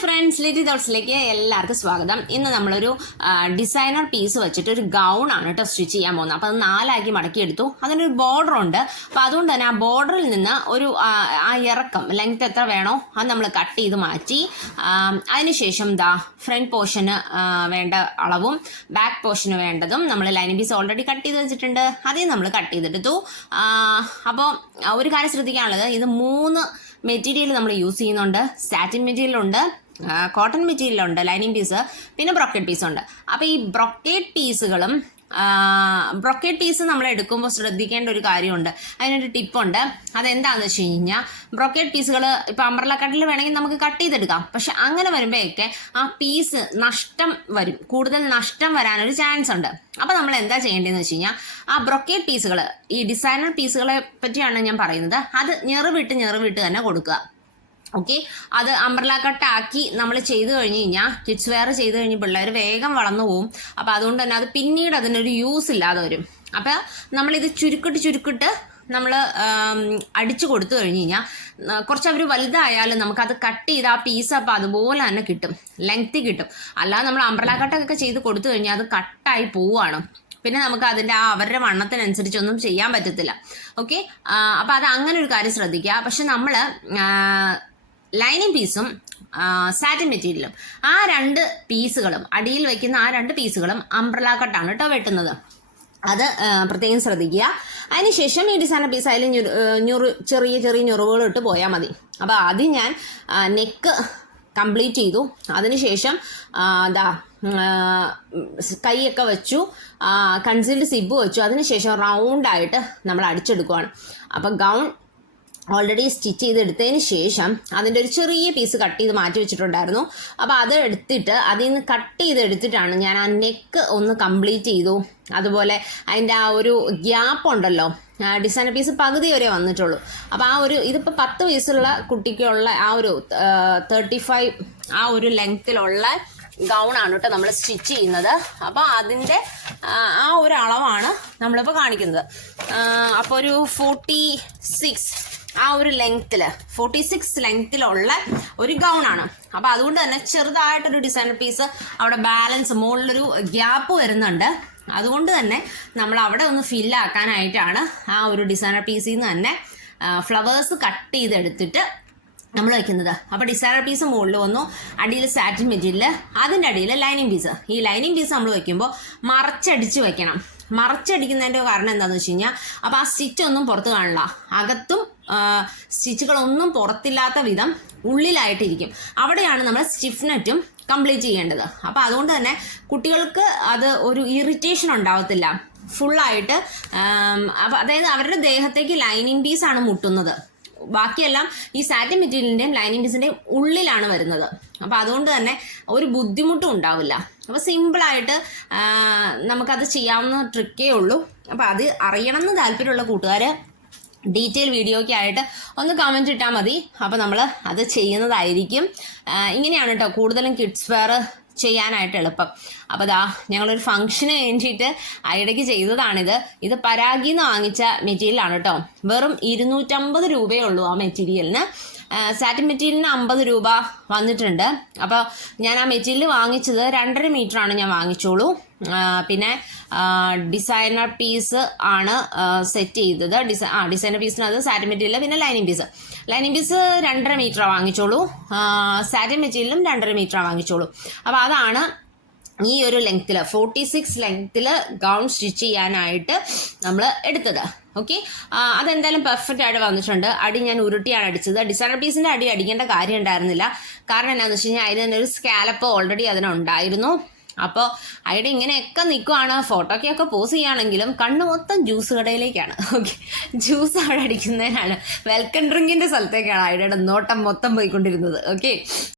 Friends Litty തോട്ട്സിലേക്ക് എല്ലാവർക്കും സ്വാഗതം. ഇന്ന് നമ്മളൊരു ഡിസൈനർ പീസ് വെച്ചിട്ട് ഒരു ഗൗൺ ആണ് കേട്ടോ സ്റ്റിച്ച് ചെയ്യാൻ പോകുന്നത്. അപ്പോൾ അത് നാലാക്കി മടക്കിയെടുത്തു. അതിനൊരു ബോർഡർ ഉണ്ട്. അപ്പോൾ അതുകൊണ്ട് തന്നെ ആ ബോർഡറിൽ നിന്ന് ഒരു ആ, ഇറക്കം ലെങ്ത് എത്ര വേണോ അത് നമ്മൾ കട്ട് ചെയ്ത് മാറ്റി. അതിനുശേഷം ദാ ഫ്രണ്ട് പോർഷന് വേണ്ട അളവും ബാക്ക് പോർഷന് വേണ്ടതും നമ്മൾ ലൈനിങ് പീസ് ഓൾറെഡി കട്ട് ചെയ്ത് വെച്ചിട്ടുണ്ട്. അതേ നമ്മൾ കട്ട് ചെയ്തെടുത്തു. അപ്പോൾ ഒരു കാര്യം ശ്രദ്ധിക്കാനുള്ളത് ഇത് മൂന്ന് മെറ്റീരിയൽ നമ്മൾ യൂസ് ചെയ്യുന്നുണ്ട്. സാറ്റിൻ മെറ്റീരിയൽ ഉണ്ട്. കോട്ടൺ മെറ്റീരിയലുണ്ട് ലൈനിങ് പീസ് പിന്നെ ബ്രൊക്കേറ്റ് പീസ് ഉണ്ട്. അപ്പോൾ ഈ ബ്രൊക്കേറ്റ് പീസുകളും ബ്രൊക്കേറ്റ് പീസ് നമ്മൾ എടുക്കുമ്പോൾ ശ്രദ്ധിക്കേണ്ട ഒരു കാര്യമുണ്ട്. അതിനൊരു ടിപ്പുണ്ട് അതെന്താണെന്ന് വെച്ച് കഴിഞ്ഞാൽ ബ്രൊക്കേറ്റ് പീസുകൾ ഇപ്പോൾ അമ്പർല കട്ടിൽ വേണമെങ്കിൽ നമുക്ക് കട്ട് ചെയ്തെടുക്കാം. പക്ഷെ അങ്ങനെ വരുമ്പോഴൊക്കെ ആ പീസ് നഷ്ടം വരും. കൂടുതൽ നഷ്ടം വരാനൊരു ചാൻസ് ഉണ്ട്. അപ്പോൾ നമ്മൾ എന്താ ചെയ്യേണ്ടതെന്ന് വെച്ച് കഴിഞ്ഞാൽ ആ ബ്രൊക്കേറ്റ് പീസുകൾ ഈ ഡിസൈനർ പീസുകളെ പറ്റിയാണ് ഞാൻ പറയുന്നത്. അത് ഞെറുവിട്ട് ഞെറുവിട്ട് തന്നെ കൊടുക്കുക. ഓക്കെ? അത് അംബ്രല കട്ടാക്കി നമ്മൾ ചെയ്തു കഴിഞ്ഞ് കഴിഞ്ഞാൽ കിഡ്സ് വെയർ ചെയ്ത് കഴിഞ്ഞ് പിള്ളേർ വേഗം വളർന്നു പോകും അപ്പോൾ അതുകൊണ്ട് തന്നെ അത് പിന്നീട് അതിനൊരു യൂസ് ഇല്ലാതെ വരും. അപ്പോൾ നമ്മളിത് ചുരുക്കിട്ട് ചുരുക്കിട്ട് നമ്മൾ അടിച്ചു കൊടുത്തു കഴിഞ്ഞ് കഴിഞ്ഞാൽ കുറച്ച് അവർ വലുതായാലും നമുക്കത് കട്ട് ചെയ്ത് ആ പീസ് അപ്പോൾ അതുപോലെ തന്നെ കിട്ടും. ലെങ്തി കിട്ടും. അല്ലാതെ നമ്മൾ അംബ്രല കട്ടൊക്കെ ചെയ്ത് കൊടുത്തു കഴിഞ്ഞാൽ അത് കട്ടായി പോവുകയാണ്. പിന്നെ നമുക്ക് അതിന്റെ ആ അവരുടെ വണ്ണത്തിനനുസരിച്ചൊന്നും ചെയ്യാൻ പറ്റത്തില്ല. ഓക്കെ? അപ്പോൾ അത് അങ്ങനെ ഒരു കാര്യം ശ്രദ്ധിക്കുക. പക്ഷെ നമ്മൾ ലൈനിങ് പീസും സാറ്റിൻ മെറ്റീരിയലും ആ രണ്ട് പീസുകളും അടിയിൽ വയ്ക്കുന്ന ആ രണ്ട് പീസുകളും അംബ്രല കട്ടാണ് കേട്ടോ വെട്ടുന്നത്. അത് പ്രത്യേകം ശ്രദ്ധിക്കുക. അതിനുശേഷം ഈ ഡിസൈനർ പീസ് അതിൽ ഞുറു ചെറിയ ചെറിയ ഞുറുകൾ ഇട്ട് പോയാൽ മതി. അപ്പോൾ ആദ്യം ഞാൻ നെക്ക് കംപ്ലീറ്റ് ചെയ്തു. അതിനുശേഷം ശേഷം ദാ കൈയൊക്കെ വെച്ചു. കൺസീൽഡ് സിബ് വെച്ചു. അതിനുശേഷം റൗണ്ടായിട്ട് നമ്മൾ അടിച്ചെടുക്കുവാണ്. അപ്പോൾ ഗൗൺ ഓൾറെഡി സ്റ്റിച്ച് ചെയ്തെടുത്തതിന് ശേഷം അതിന്റെ ഒരു ചെറിയ പീസ് കട്ട് ചെയ്ത് മാറ്റി വെച്ചിട്ടുണ്ടായിരുന്നു. അപ്പോൾ അത് എടുത്തിട്ട് അതിൽ നിന്ന് കട്ട് ചെയ്ത് എടുത്തിട്ടാണ് ഞാൻ ആ നെക്ക് ഒന്ന് കംപ്ലീറ്റ് ചെയ്തു. അതുപോലെ അതിന്റെ ആ ഒരു ഗ്യാപ്പ് ഉണ്ടല്ലോ ഡിസൈനർ പീസ് പകുതി വരെ വന്നിട്ടുള്ളൂ. അപ്പോൾ ആ ഒരു ഇതിപ്പോൾ പത്ത് വയസ്സുള്ള കുട്ടിക്കുള്ള ആ ഒരു തേർട്ടി ഫൈവ് ആ ഒരു ലെങ്ത്തിലുള്ള ഗൗൺ ആണ് കേട്ടോ നമ്മൾ സ്റ്റിച്ച് ചെയ്യുന്നത്. അപ്പോൾ അതിന്റെ ആ ഒരു അളവാണ് നമ്മളിപ്പോൾ കാണിക്കുന്നത്. അപ്പോൾ ഒരു ഫോർട്ടി സിക്സ് ആ ഒരു ലെങ്ത്തിൽ ഫോർട്ടി സിക്സ് ലെങ്ത്തിലുള്ള ഒരു ഗൗൺ ആണ്. അപ്പോൾ അതുകൊണ്ട് തന്നെ ചെറുതായിട്ടൊരു ഡിസൈനർ പീസ് അവിടെ ബാലൻസ് മുകളിലൊരു ഗ്യാപ്പ് വരുന്നുണ്ട്. അതുകൊണ്ട് തന്നെ നമ്മൾ അവിടെ ഒന്ന് ഫില്ലാക്കാനായിട്ടാണ് ആ ഒരു ഡിസൈനർ പീസിൽ നിന്ന് തന്നെ ഫ്ലവേഴ്സ് കട്ട് ചെയ്തെടുത്തിട്ട് നമ്മൾ വെക്കുന്നത്. അപ്പോൾ ഡിസൈനർ പീസ് മുകളിൽ വന്നു അടിയിൽ സാറ്റിൻ മെറ്റീരിയൽ അതിന്റെ അടിയിൽ ലൈനിങ് പീസ് ഈ ലൈനിങ് പീസ് നമ്മൾ വെക്കുമ്പോൾ മറച്ചടിച്ച് വെക്കണം. മറച്ചടിക്കുന്നതിന്റെ കാരണം എന്താണെന്ന് വെച്ച് കഴിഞ്ഞാൽ അപ്പോൾ ആ സ്റ്റിച്ച് ഒന്നും പുറത്ത് കാണില്ല. അകത്തും സ്റ്റിച്ചുകളൊന്നും പുറത്തില്ലാത്ത വിധം ഉള്ളിലായിട്ടിരിക്കും. അവിടെയാണ് നമ്മൾ സ്റ്റിഫ്നെറ്റും കംപ്ലീറ്റ് ചെയ്യേണ്ടത്. അപ്പോൾ അതുകൊണ്ട് തന്നെ കുട്ടികൾക്ക് അത് ഒരു ഇറിറ്റേഷൻ ഉണ്ടാവത്തില്ല. ഫുള്ളായിട്ട് അപ്പോൾ അതായത് അവരുടെ ദേഹത്തേക്ക് ലൈനിങ് പീസാണ് മുട്ടുന്നത്. ബാക്കിയെല്ലാം ഈ സാറ്റിൻ മെറ്റീരിയലിന്റെയും ലൈനിങ് ഉള്ളിലാണ് വരുന്നത്. അപ്പോൾ അതുകൊണ്ട് തന്നെ ഒരു ബുദ്ധിമുട്ടും ഉണ്ടാവില്ല. അപ്പോൾ സിമ്പിളായിട്ട് നമുക്കത് ചെയ്യാവുന്ന ട്രിക്കേ ഉള്ളൂ. അപ്പോൾ അത് അറിയണം എന്ന് താല്പര്യമുള്ള കൂട്ടുകാർ ഡീറ്റെയിൽ വീഡിയോയ്ക്ക് ആയിട്ട് ഒന്ന് കമന്റ് ഇട്ടാൽ മതി. അപ്പോൾ നമ്മൾ അത് ചെയ്യുന്നതായിരിക്കും. ഇങ്ങനെയാണ് കേട്ടോ കൂടുതലും കിഡ്സ് വെയർ ചെയ്യാനായിട്ട് എളുപ്പം. അപ്പോൾ ദാ ഞങ്ങളൊരു ഫംഗ്ഷന് വേണ്ടിയിട്ട് ഇടയ്ക്ക് ചെയ്തതാണിത്. ഇത് പരാഗിന്ന് വാങ്ങിച്ച മെറ്റീരിയലാണ് കേട്ടോ വെറും ഇരുന്നൂറ്റമ്പത് രൂപയേ ഉള്ളൂ ആ മെറ്റീരിയലിന് സാറ്റിൻ മെറ്റീരിയലിന് അമ്പത് രൂപ വന്നിട്ടുണ്ട്. അപ്പോൾ ഞാൻ ആ മെറ്റീരിയൽ വാങ്ങിച്ചത് രണ്ടര മീറ്ററാണ് ഞാൻ വാങ്ങിച്ചോളൂ. പിന്നെ ഡിസൈനർ പീസ് ആണ് സെറ്റ് ചെയ്തത്. ഡിസൈ ആ ഡിസൈനർ പീസിനകത്ത് സാരി മെറ്റീരിയൽ പിന്നെ ലൈനിങ് പീസ് ലൈനിങ് പീസ് രണ്ടര മീറ്റർ വാങ്ങിച്ചോളൂ. സാരി മെറ്റീരിയലും രണ്ടര മീറ്റർ വാങ്ങിച്ചോളൂ. അപ്പോൾ അതാണ് ഈ ഒരു ലെങ്ത്തിൽ ഫോർട്ടി സിക്സ് ലെങ്ത്തിൽ ഗൗൺ സ്റ്റിച്ച് ചെയ്യാനായിട്ട് നമ്മൾ എടുത്തത്. ഓക്കെ അതെന്തായാലും പെർഫെക്റ്റ് ആയിട്ട് വന്നിട്ടുണ്ട്. അടി ഞാൻ ഉരുട്ടിയാണ് അടിച്ചത്. ഡിസൈനർ പീസിന്റെ അടി അടിക്കേണ്ട കാര്യം ഉണ്ടായിരുന്നില്ല. കാരണം എന്താണെന്ന് വെച്ച് കഴിഞ്ഞാൽ അതിന് തന്നെ ഒരു സ്കാലപ്പ് ഓൾറെഡി അതിനുണ്ടായിരുന്നു. അപ്പോൾ അയാളുടെ ഇങ്ങനെയൊക്കെ നിൽക്കുവാണ് ഫോട്ടോയ്ക്കൊക്കെ പോസ് ചെയ്യുകയാണെങ്കിലും കണ്ണ് മൊത്തം ജ്യൂസ് കടയിലേക്കാണ്. ഓക്കെ ജ്യൂസ് അവിടെ അടിക്കുന്നതിനാണ്. വെൽക്കം ഡ്രിങ്കിന്റെ സ്ഥലത്തേക്കാണ് അയാളുടെ നോട്ടം മൊത്തം പോയിക്കൊണ്ടിരുന്നത്. ഓക്കെ